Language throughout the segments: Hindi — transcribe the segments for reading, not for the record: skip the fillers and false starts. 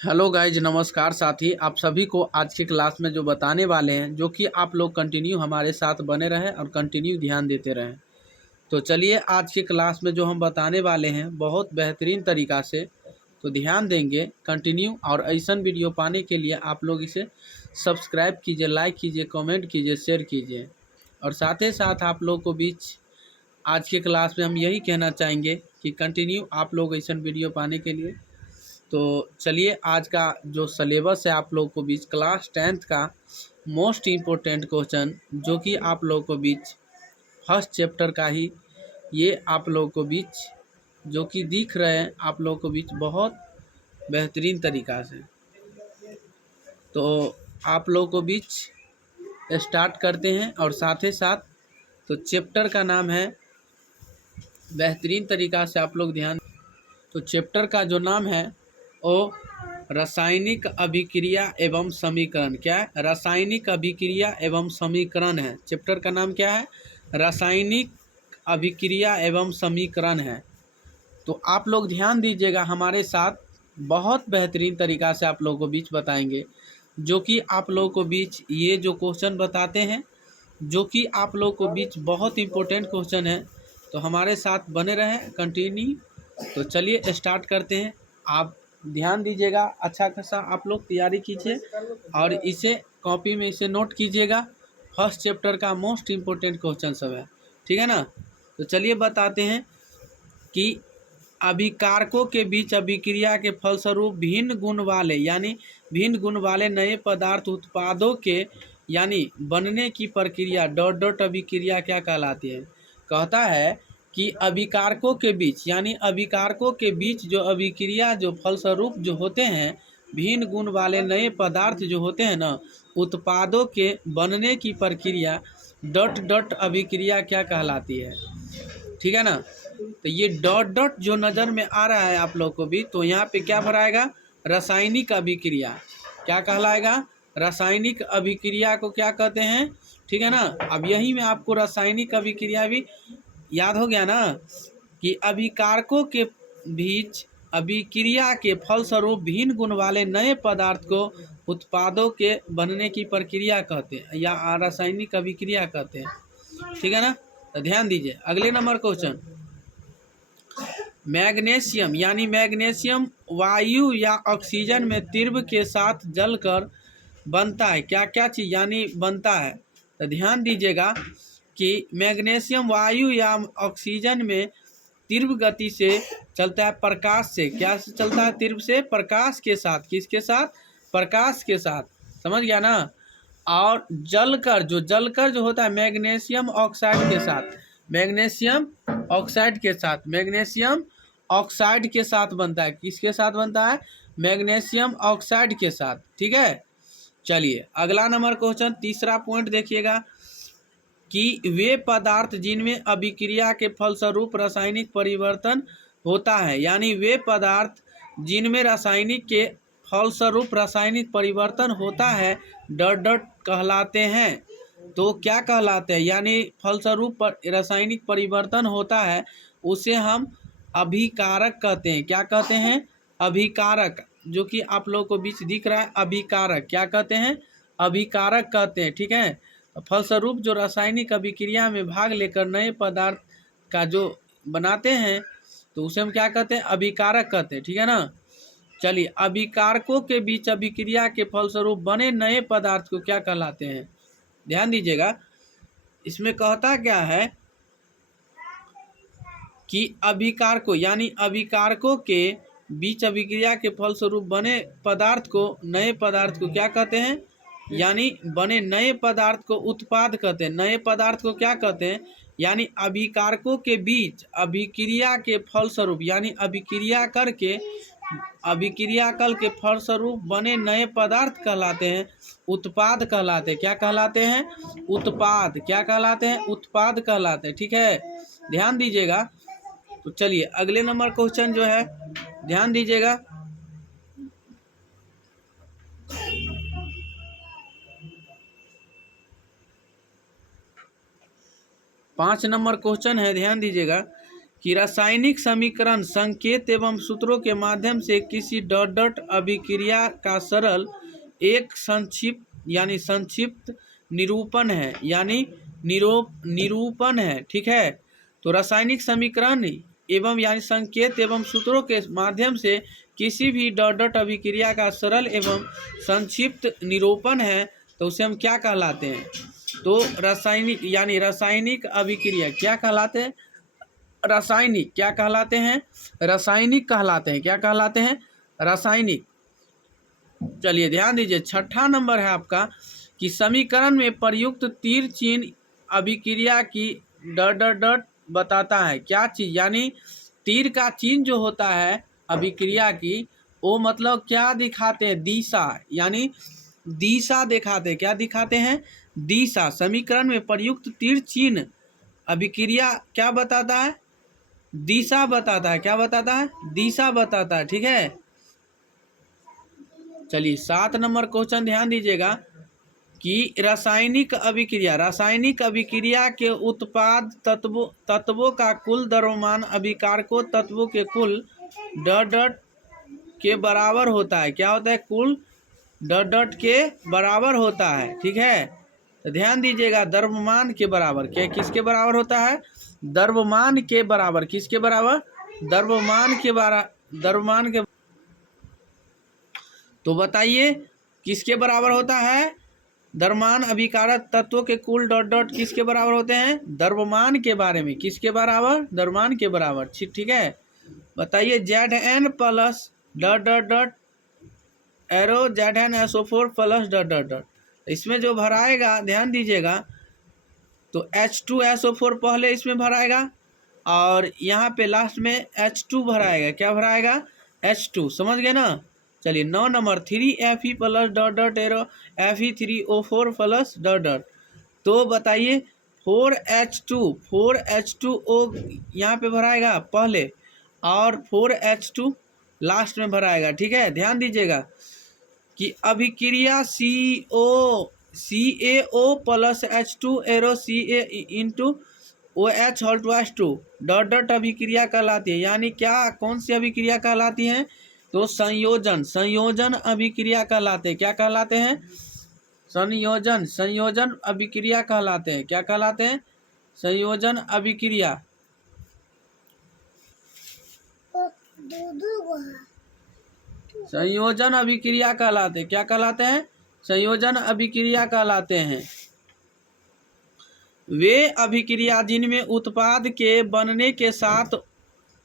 हेलो गाइज, नमस्कार साथी। आप सभी को आज की क्लास में जो बताने वाले हैं, जो कि आप लोग कंटिन्यू हमारे साथ बने रहें और कंटिन्यू ध्यान देते रहें। तो चलिए, आज की क्लास में जो हम बताने वाले हैं बहुत बेहतरीन तरीक़ा से, तो ध्यान देंगे कंटिन्यू। और ऐसा वीडियो पाने के लिए आप लोग इसे सब्सक्राइब कीजिए, लाइक कीजिए, कमेंट कीजिए, शेयर कीजिए। और साथ ही साथ आप लोग को बीच आज के क्लास में हम यही कहना चाहेंगे कि कंटिन्यू आप लोग ऐसा वीडियो पाने के लिए। तो चलिए, आज का जो सिलेबस है आप लोगों को बीच क्लास 10th का मोस्ट इम्पोर्टेंट क्वेश्चन, जो कि आप लोगों को बीच फर्स्ट चैप्टर का ही ये आप लोगों को बीच जो कि दिख रहे हैं आप लोगों को बीच बहुत बेहतरीन तरीक़ा से। तो आप लोगों को बीच स्टार्ट करते हैं। और साथ ही साथ तो चैप्टर का नाम है, बेहतरीन तरीक़ा से आप लोग ध्यान। तो चैप्टर का जो नाम है वो रासायनिक अभिक्रिया एवं समीकरण। क्या है? रासायनिक अभिक्रिया एवं समीकरण है। चैप्टर का नाम क्या है? रासायनिक अभिक्रिया एवं समीकरण है। तो आप लोग ध्यान दीजिएगा हमारे साथ, बहुत बेहतरीन तरीक़ा से आप लोगों को बीच बताएंगे, जो कि आप लोगों को बीच ये जो क्वेश्चन बताते हैं, जो कि आप लोगों को बीच बहुत इम्पोर्टेंट क्वेश्चन है। तो हमारे साथ बने रहें कंटिन्यू। तो चलिए स्टार्ट करते हैं। आप ध्यान दीजिएगा, अच्छा खासा आप लोग तैयारी कीजिए और इसे कॉपी में इसे नोट कीजिएगा। फर्स्ट चैप्टर का मोस्ट इम्पोर्टेंट क्वेश्चन सब है, ठीक है ना। तो चलिए बताते हैं कि अभिकारकों के बीच अभिक्रिया के फलस्वरूप भिन्न गुण वाले यानी भिन्न गुण वाले नए पदार्थ उत्पादों के यानी बनने की प्रक्रिया डॉट डॉट अभिक्रिया क्या कहलाती है। कहता है कि अभिकारकों के बीच यानी अभिकारकों के बीच जो अभिक्रिया जो फलस्वरूप जो होते हैं, भिन्न गुण वाले नए पदार्थ जो होते हैं ना, उत्पादों के बनने की प्रक्रिया डॉट डॉट अभिक्रिया क्या कहलाती है, ठीक है ना। तो ये डॉट डॉट जो नज़र में आ रहा है आप लोग को भी, तो यहाँ पे क्या भराएगा? रासायनिक अभिक्रिया। क्या कहलाएगा? रासायनिक अभिक्रिया को क्या कहते हैं, ठीक है ना। अब यही में आपको रासायनिक अभिक्रिया भी याद हो गया ना, कि अभिकारकों के बीच अभिक्रिया के फलस्वरूप भिन्न गुण वाले नए पदार्थ को उत्पादों के बनने की प्रक्रिया कहते हैं या रासायनिक अभिक्रिया कहते हैं, ठीक है ना। तो ध्यान दीजिए, अगले नंबर क्वेश्चन। मैग्नीशियम यानी मैग्नीशियम वायु या ऑक्सीजन में तीव्र के साथ जलकर बनता है। क्या क्या चीज़ यानी बनता है? तो ध्यान दीजिएगा कि मैग्नीशियम वायु या ऑक्सीजन में तीव्र गति से चलता है, प्रकाश से। क्या से चलता है? तीव्र से प्रकाश के साथ। किसके साथ? प्रकाश के साथ। समझ गया ना। और जलकर जो होता है मैग्नीशियम ऑक्साइड के साथ, मैग्नीशियम ऑक्साइड के साथ, मैग्नीशियम ऑक्साइड के साथ बनता है। किसके साथ बनता है? मैग्नीशियम ऑक्साइड के साथ, ठीक है। चलिए अगला नंबर क्वेश्चन, तीसरा पॉइंट देखिएगा कि वे पदार्थ जिनमें अभिक्रिया के फलस्वरूप रासायनिक परिवर्तन होता है, यानी वे पदार्थ जिनमें रासायनिक के फलस्वरूप रासायनिक परिवर्तन होता है डॉट डॉट कहलाते हैं। तो क्या कहलाते हैं? यानी फलस्वरूप रासायनिक परिवर्तन होता है, उसे हम अभिकारक कहते हैं। क्या कहते हैं? अभिकारक। जो कि आप लोगों को बीच दिख रहा है अभिकारक। क्या कहते हैं? अभिकारक कहते हैं, ठीक है। फलस्वरूप जो रासायनिक अभिक्रिया में भाग लेकर नए पदार्थ का जो बनाते हैं, तो उसे हम क्या कहते हैं? अभिकारक कहते हैं, ठीक है ना। चलिए, अभिकारकों के बीच अभिक्रिया के फलस्वरूप बने नए पदार्थ को क्या कहलाते हैं? ध्यान दीजिएगा, इसमें कहता क्या है कि अभिकारकों यानी अभिकारकों के बीच अभिक्रिया के फलस्वरूप बने पदार्थ को नए पदार्थ को क्या कहते हैं? यानी बने नए पदार्थ को उत्पाद कहते हैं। नए पदार्थ को क्या कहते हैं? यानी अभिकारकों के बीच अभिक्रिया के फलस्वरूप यानी अभिक्रिया करके अभिक्रिया कल के फलस्वरूप बने नए पदार्थ कहलाते हैं, उत्पाद कहलाते हैं। क्या कहलाते हैं? उत्पाद। क्या कहलाते हैं? उत्पाद कहलाते हैं, ठीक है। ध्यान दीजिएगा। तो चलिए अगले नंबर क्वेश्चन जो है, ध्यान दीजिएगा। पाँच नंबर क्वेश्चन है, ध्यान दीजिएगा कि रासायनिक समीकरण संकेत एवं सूत्रों के माध्यम से किसी डॉट डॉट अभिक्रिया का सरल एक संक्षिप्त निरूपण है, यानी निरूपण है। ठीक है, तो रासायनिक समीकरण एवं यानी संकेत एवं सूत्रों के माध्यम से किसी भी डॉट डॉट अभिक्रिया का सरल एवं संक्षिप्त निरूपण है, तो उसे हम क्या कहलाते हैं? तो रासायनिक यानी रासायनिक अभिक्रिया क्या कहलाते हैं? रासायनिक क्या कहलाते हैं? रासायनिक कहलाते हैं। क्या कहलाते हैं? रासायनिक। चलिए ध्यान दीजिए, छठा नंबर है आपका कि समीकरण में प्रयुक्त तीर चिन्ह अभिक्रिया की डॉट डॉट डॉट बताता है। क्या चीज? यानी तीर का चिन्ह जो होता है अभिक्रिया की, वो मतलब क्या दिखाते हैं? दिशा, यानी दिशा दिखाते हैं। क्या दिखाते हैं? दिशा। समीकरण में प्रयुक्त तीर चिन्ह अभिक्रिया क्या बताता है? दिशा बताता है। क्या बताता है? दिशा बताता है। ठीक है, चलिए 7 नंबर क्वेश्चन ध्यान दीजिएगा कि रासायनिक अभिक्रिया के उत्पाद तत्वों का कुल द्रव्यमान अभिकारकों तत्वों के कुल डॉट डॉट के बराबर होता है। क्या होता है? कुल डॉट डॉट के बराबर होता है। ठीक है, तो ध्यान दीजिएगा, द्रव्यमान के बराबर। क्या किसके बराबर होता है? द्रव्यमान के बराबर। किसके बराबर? द्रव्यमान के। तो बताइए किसके बराबर होता है? द्रव्यमान अभिकारक तत्वों के कुल डॉट डॉट किसके बराबर होते हैं? द्रव्यमान के बारे में। किसके बराबर? द्रव्यमान के बराबर। ठीक है, बताइए Zn plus dot dot dot arrow ZnSO4 plus dot dot dot. इसमें जो भराएगा ध्यान दीजिएगा, तो H2SO4 पहले इसमें भराएगा और यहाँ पे लास्ट में H2 भराएगा। क्या भराएगा? H2। समझ गए ना? चलिए 9 number 3Fe plus dot dot arrow Fe3O4 plus dot dot. तो बताइए 4H2O यहाँ पे भराएगा पहले और 4H2 लास्ट में भराएगा। ठीक है, ध्यान दीजिएगा कि अभिक्रिया CaO plus H2 arrow Ca into OH whole two 2 dot dot अभिक्रिया कहलाती है। यानी क्या, कौन सी अभिक्रिया कहलाती है? तो संयोजन अभिक्रिया कहलाते हैं। क्या कहलाते हैं? संयोजन अभिक्रिया कहलाते हैं। क्या कहलाते हैं? संयोजन अभिक्रिया। संयोजन अभिक्रिया कहलाते हैं। क्या कहलाते हैं? संयोजन अभिक्रिया कहलाते हैं वे अभिक्रिया जिनमें उत्पाद के बनने के साथ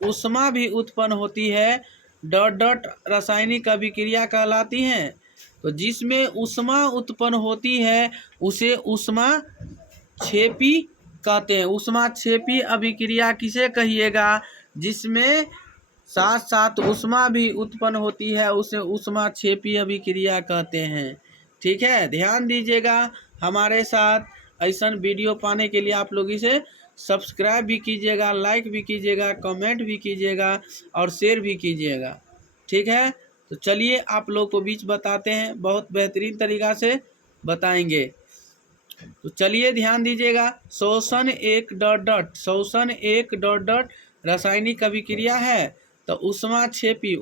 ऊष्मा भी उत्पन्न होती है, डॉट डॉट रासायनिक अभिक्रिया कहलाती हैं। तो जिसमें ऊष्मा उत्पन्न होती है उसे ऊष्मा क्षेपी कहते हैं। ऊष्मा क्षेपी अभिक्रिया किसे कहिएगा? जिसमें साथ साथ ऊष्मा भी उत्पन्न होती है उसे ऊष्मा क्षेपी अभिक्रिया कहते हैं। ठीक है, ध्यान दीजिएगा, हमारे साथ ऐसा वीडियो पाने के लिए आप लोग इसे सब्सक्राइब भी कीजिएगा, लाइक भी कीजिएगा, कमेंट भी कीजिएगा और शेयर भी कीजिएगा। ठीक है, तो चलिए आप लोग को बीच बताते हैं, बहुत बेहतरीन तरीक़ा से बताएंगे। तो चलिए ध्यान दीजिएगा, शोषण एक डॉट डॉट रासायनिक अभिक्रिया है। तो ऊष्मा क्षेपी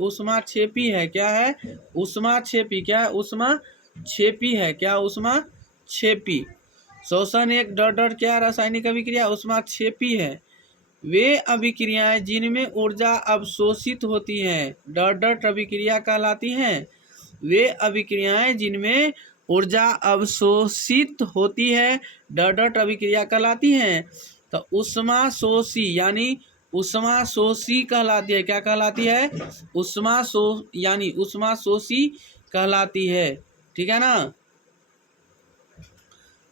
है। क्या है? ऊष्मा क्षेपी। क्या है? ऊष्मा क्षेपी है। क्या? ऊष्मा क्षेपी। शोषण एक डॉट डॉट क्या रासायनिक अभिक्रिया? ऊष्मा क्षेपी है। वे अभिक्रियाएं जिनमें ऊर्जा अवशोषित होती हैं, डॉट डॉट अभिक्रिया कहलाती हैं। वे अभिक्रियाएं जिनमें ऊर्जा अवशोषित होती है, डॉट डॉट अभिक्रिया कहलाती हैं। तो ऊष्मा शोषी यानी ऊष्मा शोषी कहलाती है। क्या कहलाती है? यानी ऊष्मा शोषी कहलाती है। ठीक है ना?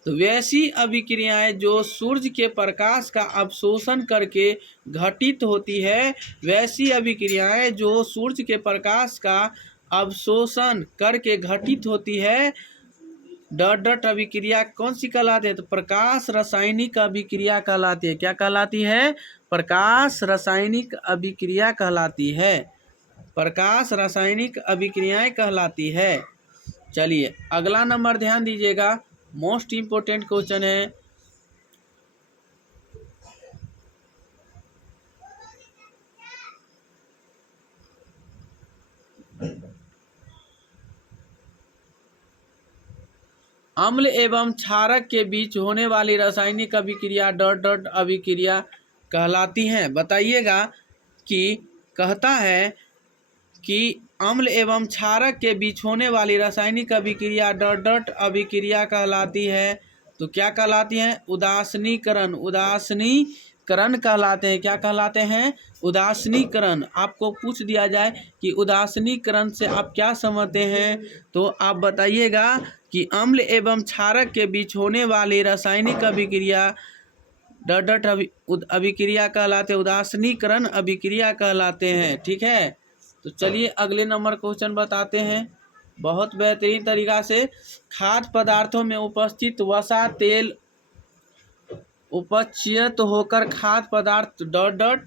तो वैसी अभिक्रियाएं जो सूर्य के प्रकाश का अवशोषण करके घटित होती है, वैसी अभिक्रियाएं जो सूर्य के प्रकाश का अवशोषण करके घटित होती है, डॉट डॉट अभिक्रिया कौन सी कहलाती है? तो प्रकाश रासायनिक अभिक्रिया कहलाती है। क्या कहलाती है? प्रकाश रासायनिक अभिक्रिया कहलाती है। प्रकाश रासायनिक अभिक्रियाएं कहलाती है। चलिए अगला नंबर ध्यान दीजिएगा, मोस्ट इम्पोर्टेंट क्वेश्चन है। अम्ल एवं क्षारक के बीच होने वाली रासायनिक अभिक्रिया डॉट डॉट अभिक्रिया कहलाती हैं। बताइएगा कि कहता है कि अम्ल एवं क्षारक के बीच होने वाली रासायनिक अभिक्रिया डॉट डॉट अभिक्रिया कहलाती है। तो क्या कहलाती है? उदासीनीकरण। उदासीनीकरण कहलाते हैं। क्या कहलाते हैं? उदासीनीकरण। आपको पूछ दिया जाए कि उदासीनीकरण से आप क्या समझते हैं, तो आप बताइएगा कि अम्ल एवं क्षारक के बीच होने वाली रासायनिक अभिक्रिया डॉट डॉट अभिक्रिया कहलाते, उदासीनीकरण अभिक्रिया कहलाते हैं। ठीक है, तो चलिए अगले नंबर क्वेश्चन बताते हैं बहुत बेहतरीन तरीका से। खाद्य पदार्थों में उपस्थित वसा तेल उपक्षयित होकर खाद्य पदार्थ डॉट डॉट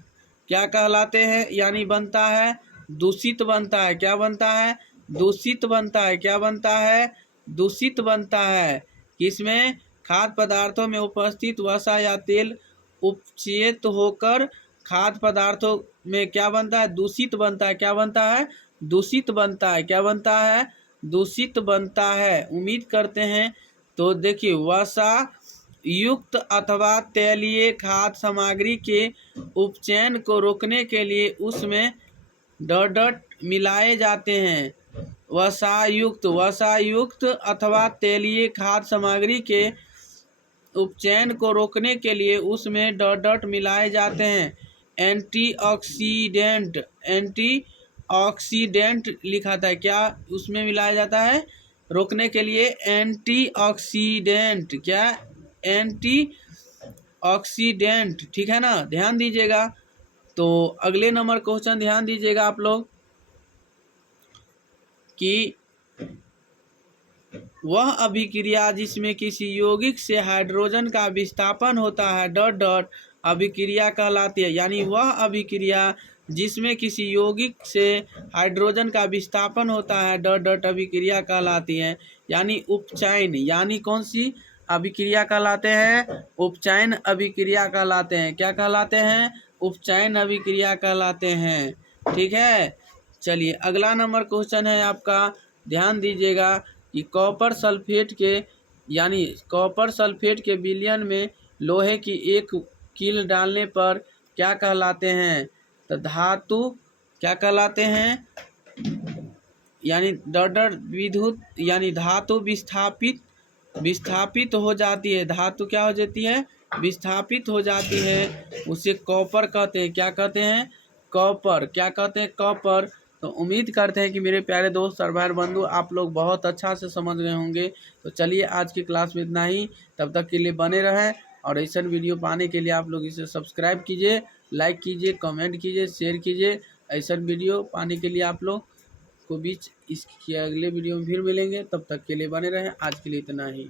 क्या कहलाते हैं, यानी बनता है दूषित बनता है। क्या बनता है? दूषित बनता है। क्या बनता है? दूषित बनता है। किसमें? खाद्य पदार्थों में उपस्थित वसा या तेल उपक्षयित होकर खाद्य पदार्थों में क्या बनता है? दूषित बनता है। क्या बनता है? दूषित बनता है। क्या बनता है? दूषित बनता है। उम्मीद करते हैं। तो देखिए, वसा युक्त अथवा तैलीय खाद्य सामग्री के उपचयन को रोकने के लिए उसमें डॉट डॉट मिलाए जाते हैं। वसायुक्त अथवा तैलीय खाद्य सामग्री के उपचयन को रोकने के लिए उसमें डॉट डॉट मिलाए जाते हैं। एंटीऑक्सीडेंट लिखा था। क्या उसमें मिलाया जाता है रोकने के लिए? एंटीऑक्सीडेंट। क्या? एंटीऑक्सीडेंट। ठीक है ना, ध्यान दीजिएगा। तो अगले नंबर क्वेश्चन ध्यान दीजिएगा आप लोग कि वह अभिक्रिया जिसमें किसी यौगिक से हाइड्रोजन का विस्थापन होता है डॉट डॉट अभिक्रिया कहलाती है। यानी वह अभिक्रिया जिसमें किसी यौगिक से हाइड्रोजन का विस्थापन होता है डॉट डॉट अभिक्रिया कहलाती है। यानी उपचयन। यानी कौन सी अभिक्रिया कहलाते हैं? उपचयन अभिक्रिया कहलाते हैं। क्या कहलाते हैं? उपचयन अभिक्रिया कहलाते हैं। ठीक है, चलिए अगला नंबर क्वेश्चन है आपका, ध्यान दीजिएगा कि कॉपर सल्फेट के विलयन में लोहे की एक कील डालने पर क्या कहलाते हैं? तो धातु क्या कहलाते हैं? यानी डॉट डॉट विद्युत, यानी धातु विस्थापित हो जाती है। धातु क्या हो जाती है? विस्थापित हो जाती है। उसे कॉपर कहते हैं। क्या कहते हैं? कॉपर। क्या कहते हैं? कॉपर। तो उम्मीद करते हैं कि मेरे प्यारे दोस्त और भाई बंधु आप लोग बहुत अच्छा से समझ गए होंगे। तो चलिए आज की क्लास में इतना ही। तब तक के लिए बने रहें और ऐसा वीडियो पाने के लिए आप लोग इसे सब्सक्राइब कीजिए, लाइक कीजिए, कमेंट कीजिए, शेयर कीजिए। ऐसा वीडियो पाने के लिए आप लोग को बीच इसके अगले वीडियो में फिर मिलेंगे। तब तक के लिए बने रहें। आज के लिए इतना ही।